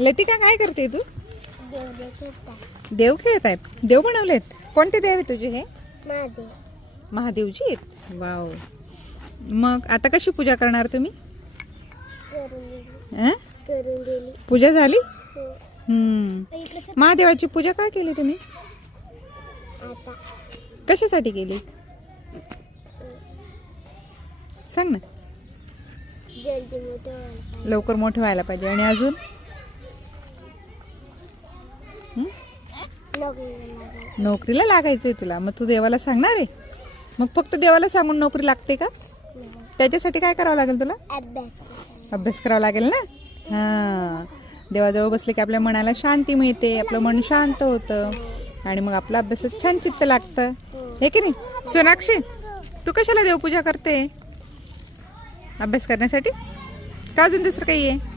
लतिका काय करते तू? देव देव खेळतात. खेळत आहेत. देव बनवलेत. कोणते देव आहे तुझे हे? महादेव. महादेवजी आहेत. वाव. मग आता कशी पूजा करणार तुम्ही? करून दिली. अं? करून दिली. पूजा झाली? हो. महादेवाची पूजा काय केली तुम्ही? आता कशासाठी केली? सांग ना. जल्दी मोठं व्हायला पाहिजे. लवकर मोठे व्हायला पाहिजे. आणि अजून नोकरीला लागायला. नोकरीला लागायचंय तुला. मग तू देवाला सांगणार आहे? मग फक्त देवाला सांगून नोकरी लागते का? नाही. त्याच्यासाठी काय करावं लागेल तुला? अभ्यास करायला. अभ्यास करावा लागेल ना. हां, देवाजवळ बसले की आपल्या मनाला शांती मिळते, आपलं मन शांत होतं आणि मग आपलं अभ्यासात छान चित्त लागतं, हे की नाही? सोनाक्षी, तू कशाला देवपूजा करते? अभ्यास करण्यासाठी का? अजून दुसरं काही आहे?